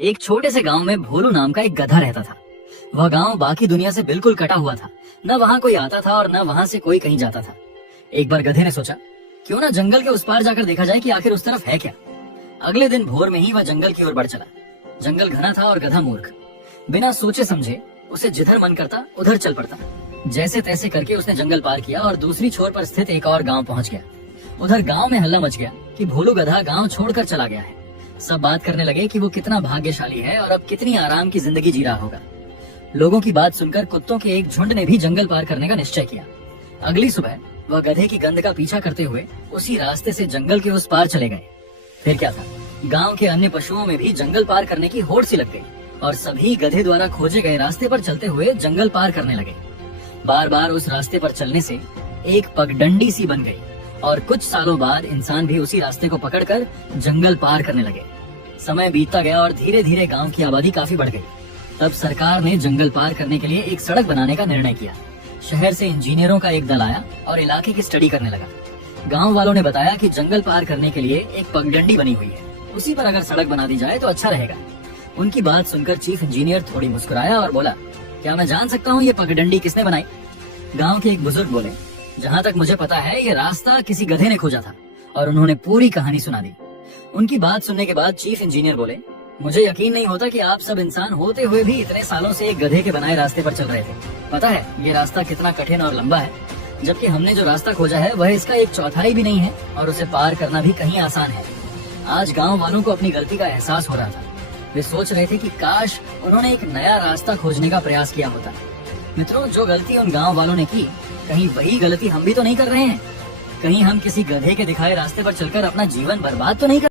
एक छोटे से गांव में भोलू नाम का एक गधा रहता था। वह गांव बाकी दुनिया से बिल्कुल कटा हुआ था। न वहां कोई आता था और न वहां से कोई कहीं जाता था। एक बार गधे ने सोचा, क्यों ना जंगल के उस पार जाकर देखा जाए कि आखिर उस तरफ है क्या। अगले दिन भोर में ही वह जंगल की ओर बढ़ चला। जंगल घना था और गधा मूर्ख। बिना सोचे समझे उसे जिधर मन करता उधर चल पड़ता। जैसे तैसे करके उसने जंगल पार किया और दूसरी छोर पर स्थित एक और गांव पहुंच गया। उधर गांव में हल्ला मच गया कि भोलू गधा गांव छोड़कर चला गया है। सब बात करने लगे कि वो कितना भाग्यशाली है और अब कितनी आराम की जिंदगी जी रहा होगा। लोगों की बात सुनकर कुत्तों के एक झुंड ने भी जंगल पार करने का निश्चय किया। अगली सुबह वह गधे की गंध का पीछा करते हुए उसी रास्ते से जंगल के उस पार चले गए। फिर क्या था, गांव के अन्य पशुओं में भी जंगल पार करने की होड़ सी लग गई और सभी गधे द्वारा खोजे गए रास्ते पर चलते हुए जंगल पार करने लगे। बार बार उस रास्ते पर चलने से एक पगडंडी सी बन गई और कुछ सालों बाद इंसान भी उसी रास्ते को पकड़कर जंगल पार करने लगे। समय बीतता गया और धीरे धीरे गांव की आबादी काफी बढ़ गई। तब सरकार ने जंगल पार करने के लिए एक सड़क बनाने का निर्णय किया। शहर से इंजीनियरों का एक दल आया और इलाके की स्टडी करने लगा। गांव वालों ने बताया कि जंगल पार करने के लिए एक पगडंडी बनी हुई है, उसी पर अगर सड़क बना दी जाए तो अच्छा रहेगा। उनकी बात सुनकर चीफ इंजीनियर थोड़ी मुस्कुराया और बोला, क्या मैं जान सकता हूँ ये पगडंडी किसने बनाई? गांव के एक बुजुर्ग बोले, जहाँ तक मुझे पता है ये रास्ता किसी गधे ने खोजा था, और उन्होंने पूरी कहानी सुना दी। उनकी बात सुनने के बाद चीफ इंजीनियर बोले, मुझे यकीन नहीं होता कि आप सब इंसान होते हुए भी इतने सालों से एक गधे के बनाए रास्ते पर चल रहे थे। पता है ये रास्ता कितना कठिन और लंबा है, जबकि हमने जो रास्ता खोजा है वह इसका 1/4 भी नहीं है और उसे पार करना भी कहीं आसान है। आज गाँव वालों को अपनी गलती का एहसास हो रहा था। वे सोच रहे थे कि काश उन्होंने एक नया रास्ता खोजने का प्रयास किया होता। मित्रों, जो गलती उन गांव वालों ने की, कहीं वही गलती हम भी तो नहीं कर रहे हैं? कहीं हम किसी गधे के दिखाए रास्ते पर चलकर अपना जीवन बर्बाद तो नहीं कर